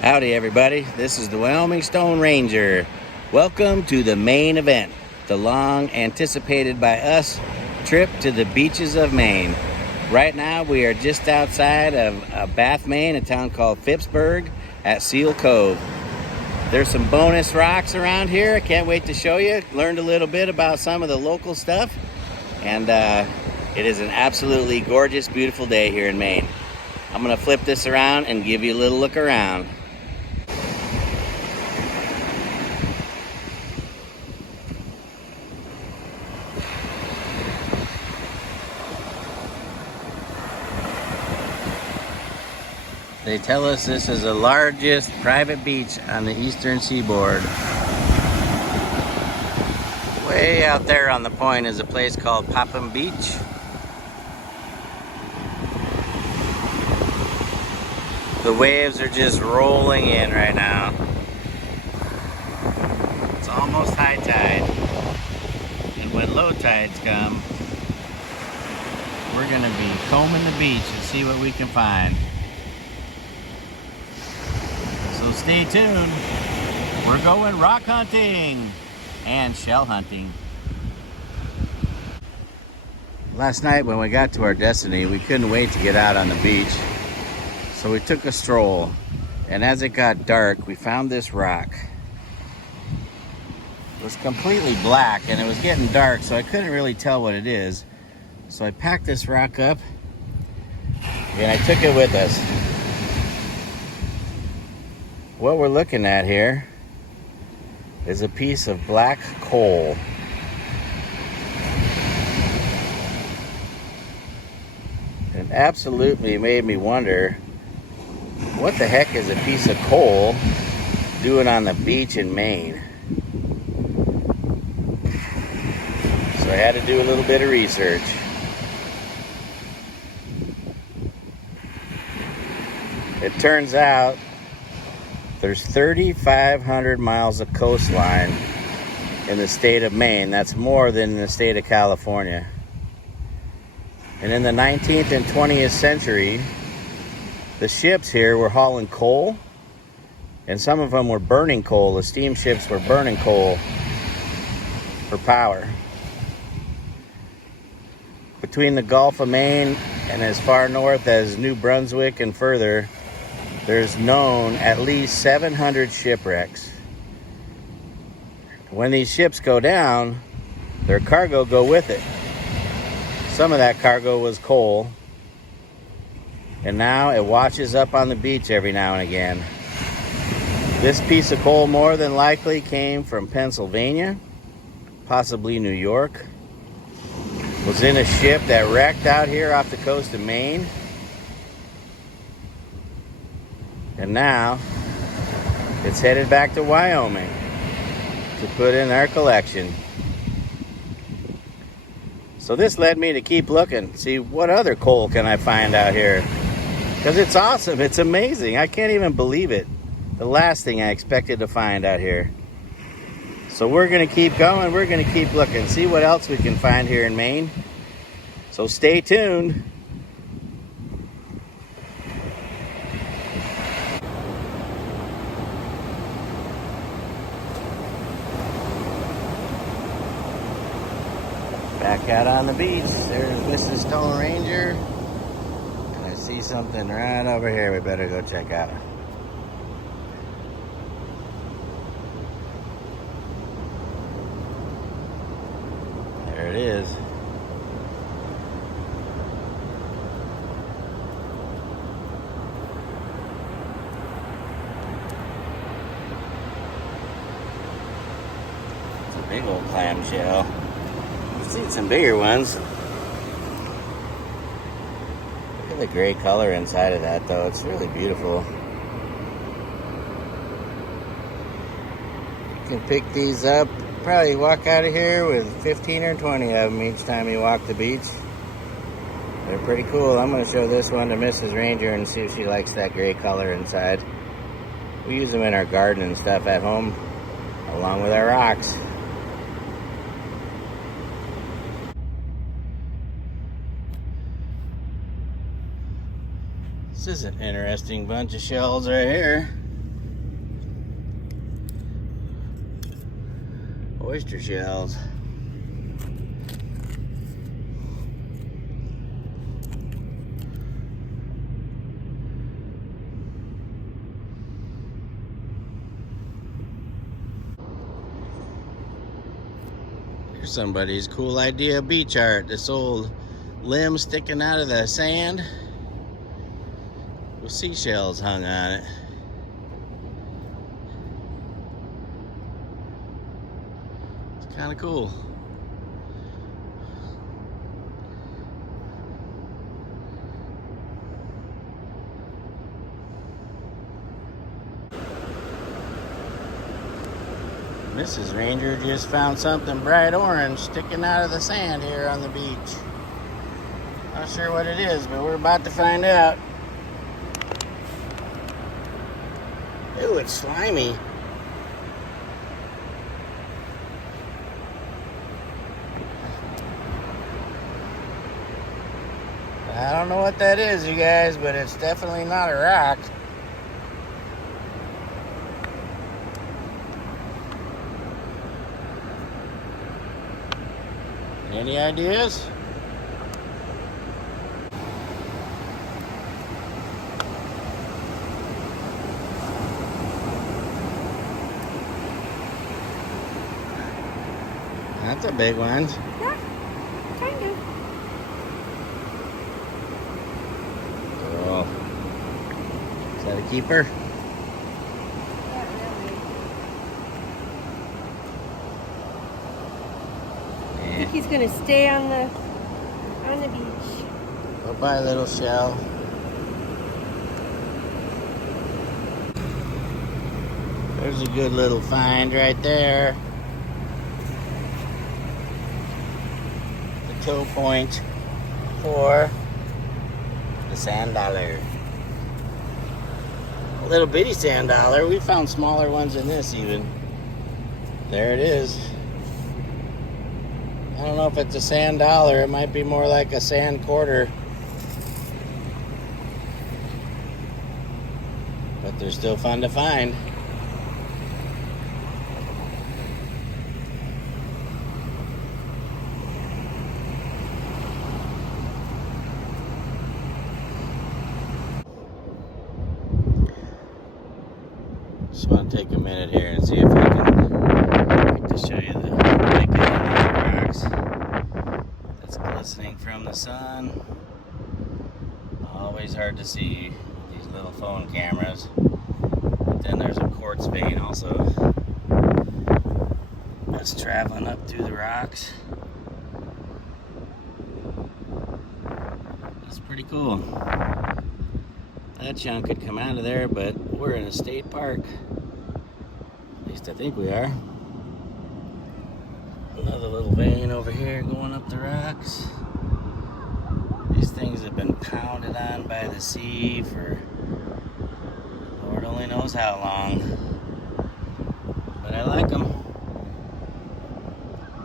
Howdy everybody, this is the Wyoming Stone Ranger. Welcome to the main event, the long anticipated by us trip to the beaches of Maine. Right now we are just outside of Bath, Maine, a town called Phippsburg at Seal Cove. There's some bonus rocks around here. I can't wait to show you. Learned a little bit about some of the local stuff, and it is an absolutely gorgeous, beautiful day here in Maine. I'm gonna flip this around and give you a little look around. They tell us this is the largest private beach on the eastern seaboard. Way out there on the point is a place called Papam Beach. The waves are just rolling in right now. It's almost high tide. And when low tides come, we're gonna be combing the beach and see what we can find. So stay tuned. We're going rock hunting and shell hunting. Last night when we got to our destiny, we couldn't wait to get out on the beach. So we took a stroll, and as it got dark, we found this rock. It was completely black and it was getting dark, so I couldn't really tell what it is. So I packed this rock up and I took it with us. What we're looking at here is a piece of black coal. It absolutely made me wonder, what the heck is a piece of coal doing on the beach in Maine? So I had to do a little bit of research. It turns out there's 3,500 miles of coastline in the state of Maine. That's more than in the state of California. And in the 19th and 20th century, the ships here were hauling coal, and some of them were burning coal. The steamships were burning coal for power. Between the Gulf of Maine and as far north as New Brunswick and further, there's known at least 700 shipwrecks. When these ships go down, their cargo go with it. Some of that cargo was coal, and now it washes up on the beach every now and again. This piece of coal more than likely came from Pennsylvania, possibly New York. Was in a ship that wrecked out here off the coast of Maine. And now it's headed back to Wyoming to put in our collection. So this led me to keep looking, see what other coal can I find out here. Because it's awesome, it's amazing. I can't even believe it. The last thing I expected to find out here. So we're gonna keep going, we're gonna keep looking, see what else we can find here in Maine. So stay tuned. Back out on the beach, there's Mrs. Stone Ranger. And I see something right over here we better go check out. There it is. It's a big old clamshell. I've seen some bigger ones. Look at the gray color inside of that though, it's really beautiful. You can pick these up, probably walk out of here with 15 or 20 of them each time you walk the beach. They're pretty cool. I'm going to show this one to Mrs. Ranger and see if she likes that gray color inside. We use them in our garden and stuff at home, along with our rocks. This is an interesting bunch of shells right here. oyster shells. Here's somebody's cool idea of beach art. This old limb sticking out of the sand with seashells hung on it. It's kind of cool. Mrs. Ranger just found something bright orange sticking out of the sand here on the beach. Not sure what it is, but we're about to find out. Ew, it's slimy. I don't know what that is, you guys, but it's definitely not a rock. Any ideas? That's a big one. Yeah, kind of. Oh. Is that a keeper? Not really. I think he's gonna stay on the beach. Bye-bye, little shell. There's a good little find right there. The toe point for the sand dollar. A little bitty sand dollar. We found smaller ones than this even. There it is. I don't know if it's a sand dollar. It might be more like a sand quarter. But they're still fun to find. Just want to take a minute here and see if I can to show you the naked rocks that's glistening from the sun. Always hard to see these little phone cameras. But then there's a quartz vein also that's traveling up through the rocks. That's pretty cool. That chunk could come out of there, but we're in a state park. At least I think we are. Another little vein over here going up the rocks. These things have been pounded on by the sea for Lord only knows how long. But I like them.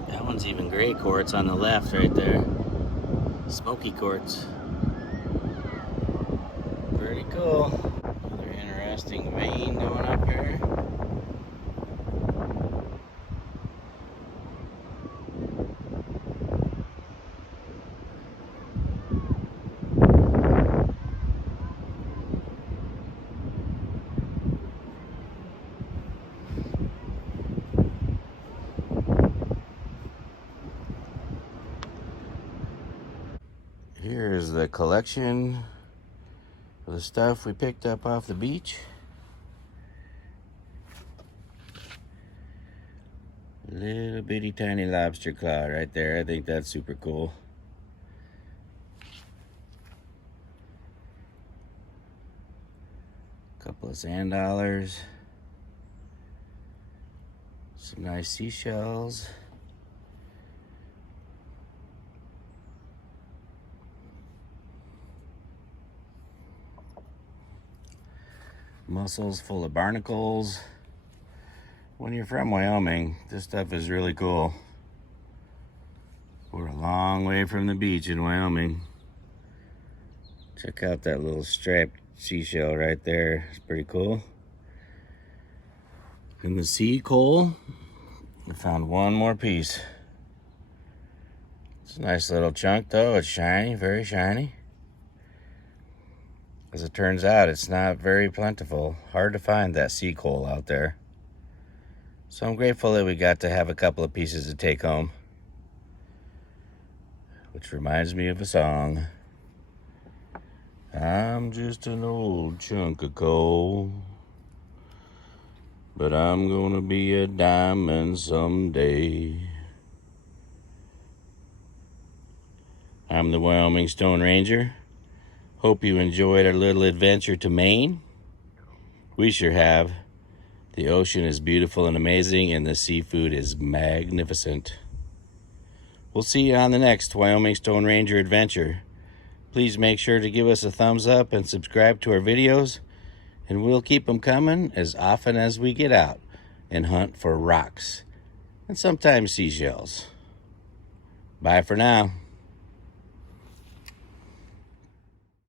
That one's even gray quartz on the left right there. Smoky quartz. Pretty cool. Another interesting vein going up here. Here's the collection of the stuff we picked up off the beach. Little bitty tiny lobster claw right there. I think that's super cool. Couple of sand dollars. Some nice seashells. Mussels full of barnacles. When you're from Wyoming, this stuff is really cool. We're a long way from the beach in Wyoming. Check out that little striped seashell right there. It's pretty cool. And the sea coal We found one more piece. It's a nice little chunk though. It's shiny, very shiny. As it turns out, it's not very plentiful. Hard to find that sea coal out there. So I'm grateful that we got to have a couple of pieces to take home. Which reminds me of a song. I'm just an old chunk of coal, but I'm gonna be a diamond someday. I'm the Wyoming Stone Ranger. Hope you enjoyed our little adventure to Maine. We sure have. The ocean is beautiful and amazing, and the seafood is magnificent. We'll see you on the next Wyoming Stone Ranger adventure. Please make sure to give us a thumbs up and subscribe to our videos, and we'll keep them coming as often as we get out and hunt for rocks and sometimes seashells. Bye for now.